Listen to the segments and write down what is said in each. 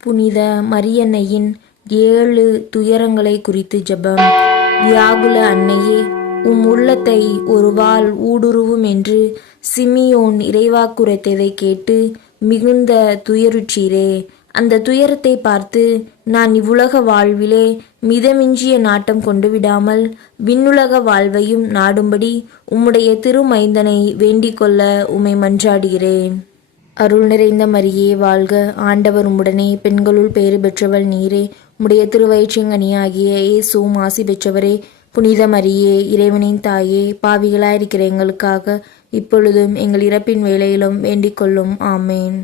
புனித மரியன்னையின் ஏழு துயரங்களை குறித்து ஜெபம். வியாகுல அன்னையே உம் உள்ளத்தை ஒருவால் ஊடுருவும் என்று சிமியோன் இறைவாக்குரைத்ததை கேட்டு மிகுந்த துயருற்றீரே. அந்த துயரத்தை பார்த்து நான் இவ்வுலக வாழ்விலே மிதமிஞ்சிய நாட்டம் கொண்டு விடாமல் விண்ணுலக வாழ்வையும் நாடும்படி உம்முடைய திருமைந்தனை வேண்டிக் கொள்ள உமை மன்றாடுகிறேன். அருள் நிறைந்த மரியே வாழ்க. ஆண்டவர் உம்முடனே பெண்களுள் பேறு பெற்றவள் நீரே. உம்முடைய திருவயிற்றிங்கனியாகிய ஏசு ஆசி பெற்றவரே. புனித மரியே இறைவனின் தாயே பாவிகளாயிருக்கிற எங்களுக்காக இப்பொழுதும் எங்கள் இறப்பின் வேளையிலும் வேண்டிக் கொள்ளும். ஆமேன்.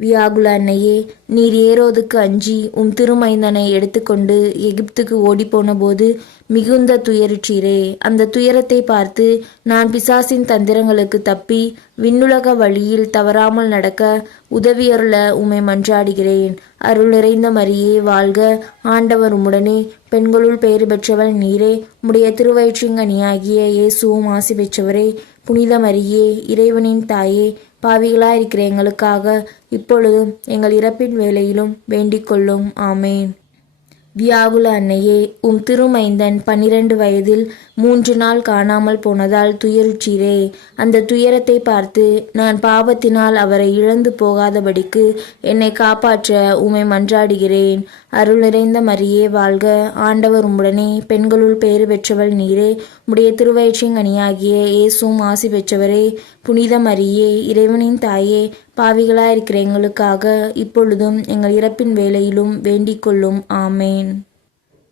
வியாகுல அன்னையே நீர் ஏரோதுக்கு அஞ்சி உம் திருமைந்தனை எடுத்துக்கொண்டு எகிப்துக்கு ஓடிப்போன போது மிகுந்த துயருற்றீரே. அந்த துயரத்தை பார்த்து நான் பிசாசின் தந்திரங்களுக்கு தப்பி விண்ணுலக வழியில் தவறாமல் நடக்க உதவியருள உமை மன்றாடுகிறேன். அருள் நிறைந்த மரியே வாழ்க. ஆண்டவர் உம்முடனே பெண்களுள் பெயர் பெற்றவள் நீரே. உடைய திருவயிற்றிங்கனியாகிய இயேசுவும் ஆசி பெற்றவரே. புனித மரியே இறைவனின் தாயே பாவிகளாயிருக்கிற எங்களுக்காக இப்பொழுதும் எங்கள் இறப்பின் வேளையிலும் வேண்டிக் கொள்ளும் ஆமேன். வியாகுல அன்னையே உம் திருமைந்தன் பன்னிரண்டு வயதில் மூன்று நாள் காணாமல் போனதால் துயருற்றீரே. அந்த துயரத்தை பார்த்து நான் பாவத்தினால் அவரை இழந்து போகாதபடிக்கு என்னை காப்பாற்ற உமை மன்றாடுகிறேன். அருள் நிறைந்த மரியே வாழ்க. ஆண்டவர் உம்முடனே பெண்களுள் பேறு பெற்றவள் நீரே. உடைய திருவயிற்றிங்கனியாகிய இயேசும் ஆசி பெற்றவரே. புனித மரியே இறைவனின் தாயே பாவிகளாயிருக்கிற எங்களுக்காக இப்பொழுதும் எங்கள் இறப்பின் வேலையிலும் வேண்டிக் கொள்ளும் ஆமேன்.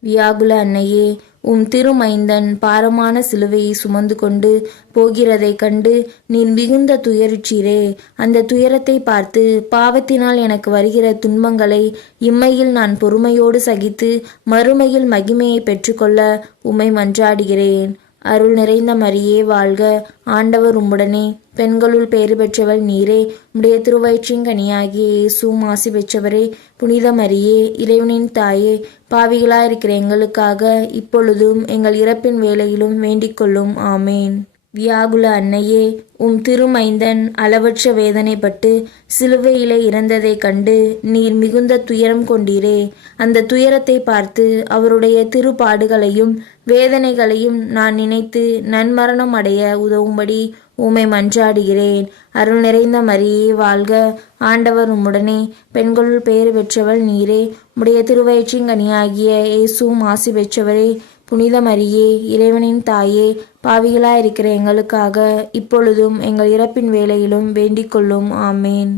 வியாகுல அன்னையே உம் திருமைந்தன் பாரமான சிலுவையை சுமந்து கொண்டு போகிறதைக் கண்டு நீர் மிகுந்த துயருச்சீரே அந்த துயரத்தை பார்த்து பாவத்தினால் எனக்கு வருகிற துன்பங்களை இம்மையில் நான் பொறுமையோடு சகித்து மறுமையில் மகிமையை பெற்றுக்கொள்ள உம்மை மன்றாடுகிறேன். அருள் நிறைந்த மரியே வாழ்க. ஆண்டவர் உம்முடனே. பெண்களுள் பேறு பெற்றவள் நீரே. உடைய திருவயிற்றிங்கனியாகிய இயேசு மாசி பெற்றவரே. புனித மரியே இறைவனின் தாயே பாவிகளாயிருக்கிற எங்களுக்காக இப்பொழுதும் எங்கள் இறப்பின் வேலையிலும் வேண்டிக் கொள்ளும். ஆமேன். வியாகுல அன்னையே உம் திருமைந்தன் அளவற்ற வேதனைப்பட்டு சிலுவையிலே இறந்ததைக் கண்டு நீர் மிகுந்த துயரம் கொண்டீரே. அந்த துயரத்தை பார்த்து அவருடைய திருப்பாடுகளையும் வேதனைகளையும் நான் நினைத்து நன்மரணம் அடைய உதவும்படி உமை மன்றாடுகிறேன். அருள் நிறைந்த மரியே வாழ்க. ஆண்டவர் உம்முடனே. பெண்களுள் பெயர் பெற்றவள் நீரே. உடைய திருவயிற்றிங்கனியாகிய இயேசுவும் ஆசி பெற்றவரே. புனித மரியே இறைவனின் தாயே பாவிகளாயிருக்கிற எங்களுக்காக இப்பொழுதும் எங்கள் இறப்பின் வேலையிலும் வேண்டிக்கொள்ளும். ஆமேன்.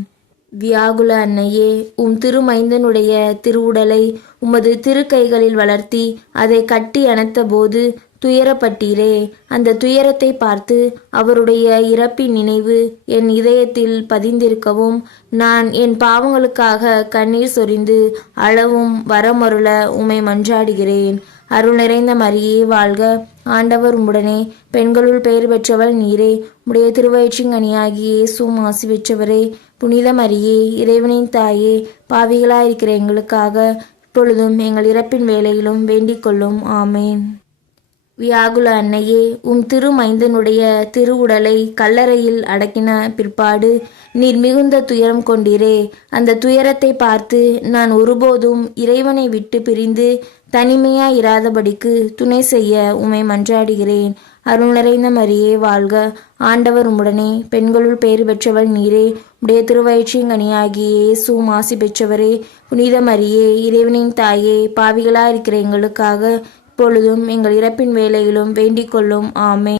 வியாகுல அன்னையே உம் திருமைந்தனுடைய திருவுடலை உமது திருக்கைகளில் வளர்த்தி அதை கட்டி அணைத்த போது துயரப்பட்டீரே அந்த துயரத்தை பார்த்து அவருடைய இறப்பின் நினைவு என் இதயத்தில் பதிந்திருக்கவும் நான் என் பாவங்களுக்காக கண்ணீர் சொரிந்து அளவும் வரமருள உமை மன்றாடுகிறேன். அருள் நிறைந்த மரியே வாழ்க. ஆண்டவர் உம்முடனே. பெண்களுள் பெயர் பெற்றவள் நீரே. உடைய திருவயிற்றிங்கனியாகிய இயேசுவும் ஆசி பெற்றவரே. புனித மரியே இறைவனின் தாயே பாவிகளாயிருக்கிற எங்களுக்காக இப்பொழுதும் எங்கள் இறப்பின் வேலையிலும் வேண்டிக் கொள்ளும். ஆமேன். வியாகுல அன்னையே உம் திருமைந்தனுடைய திருவுடலை கல்லறையில் அடக்கின பிற்பாடு நீர் மிகுந்த துயரம் கொண்டீரே. அந்த துயரத்தை பார்த்து நான் ஒருபோதும் இறைவனை விட்டு பிரிந்து தனிமையா இராதபடிக்கு துணை செய்ய உமை மன்றாடுகிறேன். அருள் நிறைந்த மரியே வாழ்க. ஆண்டவர் உடனே பெண்களுள் பேறு பெற்றவள் நீரே. உடைய திருவயிற்றிங்கனியாகிய சூ மாசி பெற்றவரே. புனித மரியே இறைவனின் தாயே பாவிகளா இருக்கிற எங்களுக்காக இப்பொழுதும் எங்கள் இறப்பின் வேலையிலும் வேண்டிக் கொள்ளும். ஆமே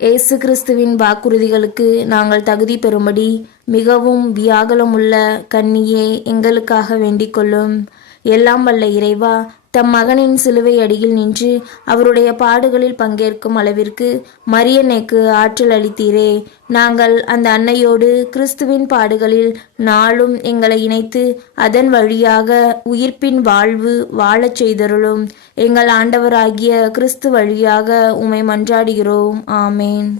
இயேசு கிறிஸ்துவின் வாக்குறுதிகளுக்கு நாங்கள் தகுதி பெறும்படி மிகவும் வியாகுலமுள்ள கன்னியே எங்களுக்காக வேண்டிக் கொள்ளும். எல்லாம் வல்ல இறைவா தம் மகனின் சிலுவை அடியில் நின்று அவருடைய பாடுகளில் பங்கேற்கும் அளவிற்கு மரியன்னைக்கு ஆற்றல் அளித்தீரே. நாங்கள் அந்த அன்னையோடு கிறிஸ்துவின் பாடுகளில் நாளும் எங்களை இணைத்து அதன் வழியாக உயிர்ப்பின் வாழ்வு வாழச் செய்தருளும். எங்கள் ஆண்டவராகிய கிறிஸ்து வழியாக உமை மன்றாடுகிறோம். ஆமேன்.